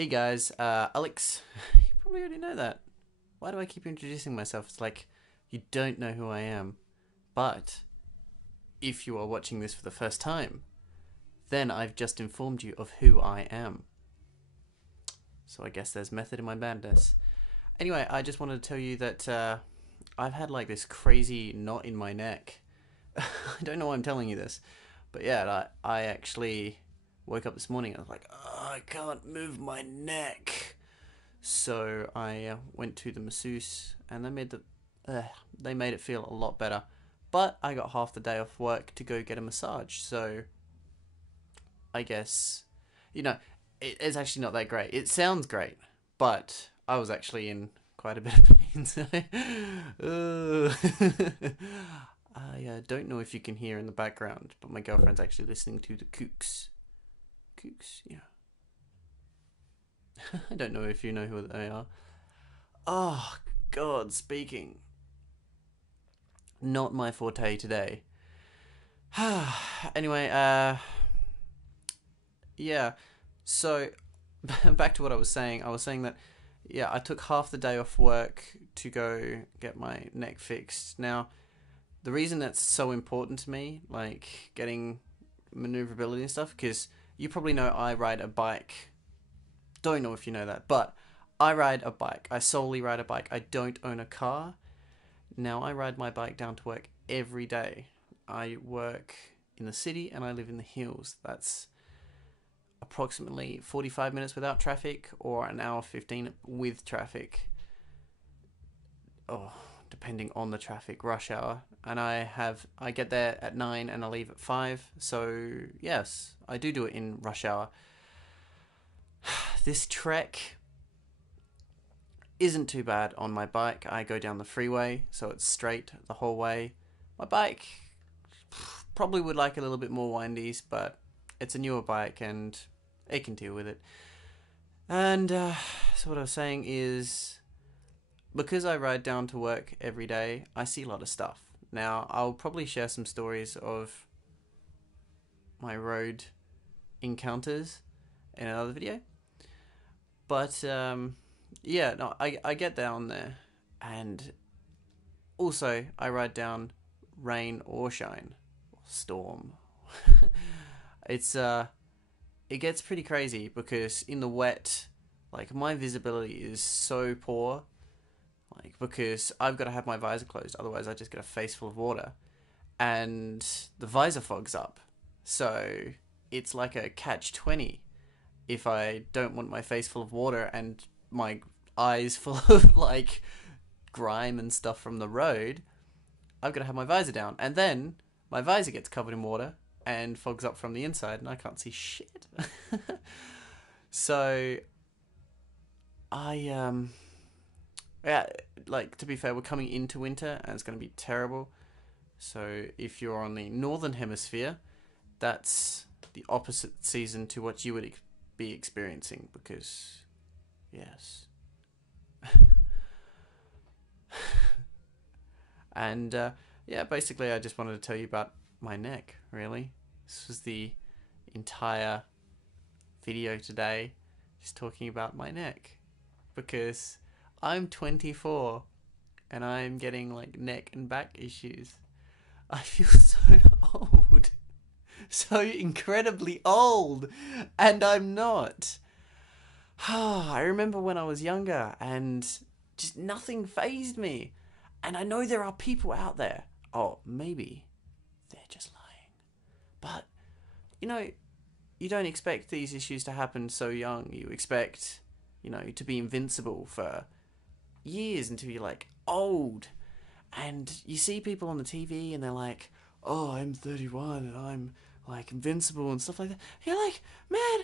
Hey guys, Alex. You probably already know that. Why do I keep introducing myself? It's like you don't know who I am. But if you are watching this for the first time, then I've just informed you of who I am. So I guess there's method in my madness. Anyway, I just wanted to tell you that I've had like this crazy knot in my neck. I don't know why I'm telling you this, but yeah, I actually woke up this morning and I was like, oh, I can't move my neck. So I went to the masseuse and they made it feel a lot better. But I got half the day off work to go get a massage. So I guess, you know, it's actually not that great. It sounds great, but I was actually in quite a bit of pain. So I don't know if you can hear in the background, but my girlfriend's actually listening to the kooks. Kooks, yeah. I don't know if you know who they are. Oh, God, speaking. Not my forte today. Anyway, yeah. So, back to what I was saying. I was saying that, yeah, I took half the day off work to go get my neck fixed. Now, the reason that's so important to me, like getting maneuverability and stuff, because you probably know I ride a bike. Don't know if you know that, but I ride a bike. I solely ride a bike. I don't own a car. Now, I ride my bike down to work every day. I work in the city and I live in the hills. That's approximately 45 minutes without traffic or an hour 15 with traffic. Oh, depending on the traffic, rush hour. And I get there at 9 and I leave at 5. So, yes, I do it in rush hour. This trek isn't too bad on my bike. I go down the freeway, so it's straight the whole way. My bike probably would like a little bit more windies, but it's a newer bike and it can deal with it. And so what I was saying is, because I ride down to work every day, I see a lot of stuff. Now, I'll probably share some stories of my road encounters in another video. But yeah, no, I get down there, and also I ride down rain or shine, or storm. It gets pretty crazy because in the wet, like my visibility is so poor, like because I've got to have my visor closed, otherwise I just get a face full of water, and the visor fogs up, so it's like a catch-20. If I don't want my face full of water and my eyes full of like grime and stuff from the road, I've got to have my visor down. And then my visor gets covered in water and fogs up from the inside and I can't see shit. So yeah, like to be fair, we're coming into winter and it's going to be terrible. So if you're on the northern hemisphere, that's the opposite season to what you would be experiencing, because yes. And yeah, basically I just wanted to tell you about my neck, really. This was the entire video today, just talking about my neck, because I'm 24 and I'm getting like neck and back issues. I feel so old. So incredibly old, and I'm not. I remember when I was younger and just nothing fazed me. And I know there are people out there. Oh, maybe they're just lying. But, you don't expect these issues to happen so young. You expect, to be invincible for years until you're like old. And you see people on the TV and they're like, oh, I'm 31 and I'm like invincible and stuff like that. You're like, man,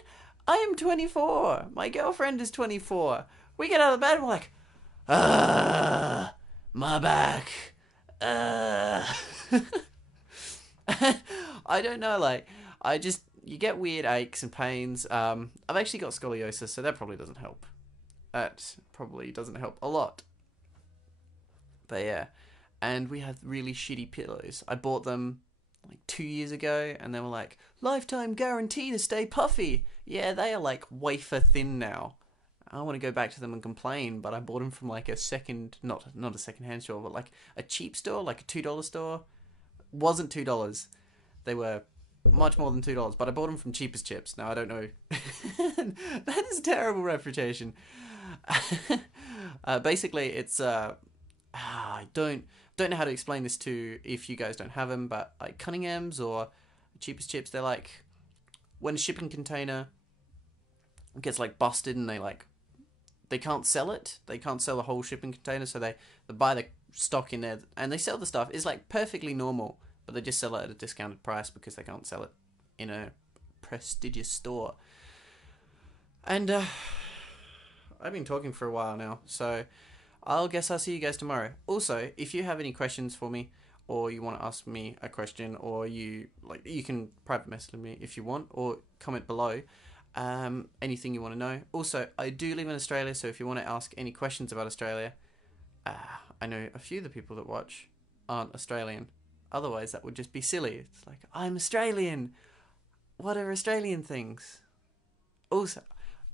I am 24. My girlfriend is 24. We get out of bed and we're like, my back. I don't know, like, you get weird aches and pains. I've actually got scoliosis, so that probably doesn't help. That probably doesn't help a lot. But yeah, and we have really shitty pillows. I bought them like 2 years ago, and they were like, lifetime guarantee to stay puffy. Yeah, they are like wafer thin now. I want to go back to them and complain, but I bought them from like a second, not a second-hand store, but like a cheap store, like a $2 store. Wasn't $2. They were much more than $2, but I bought them from Cheapest Chips. Now I don't know. That is a terrible reputation. Basically, it's I don't know how to explain this to if you guys don't have them, but like Cunningham's or Cheapest Chips, they're like when a shipping container gets like busted and they can't sell it. They can't sell a whole shipping container, so they buy the stock in there and they sell the stuff. It's like perfectly normal, but they just sell it at a discounted price because they can't sell it in a prestigious store. And I've been talking for a while now, so I'll see you guys tomorrow. Also, if you have any questions for me, or you want to ask me a question, or you can private message me if you want, or comment below. Anything you want to know. Also, I do live in Australia, so if you want to ask any questions about Australia, I know a few of the people that watch aren't Australian. Otherwise, that would just be silly. It's like, I'm Australian. What are Australian things? Also,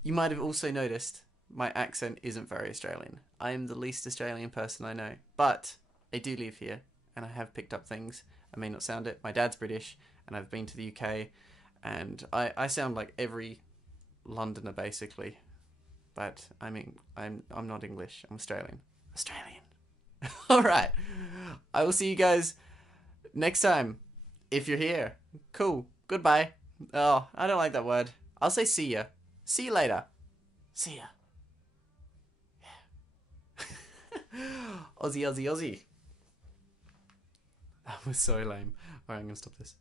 you might have also noticed my accent isn't very Australian. I am the least Australian person I know. But I do live here, and I have picked up things. I may not sound it. My dad's British, and I've been to the UK, and I sound like every Londoner, basically. But, I mean, I'm not English. I'm Australian. Alright. I will see you guys next time. If you're here. Cool. Goodbye. Oh, I don't like that word. I'll say see ya. See you later. See ya. Yeah. Aussie. That was so lame. Alright, I'm gonna stop this.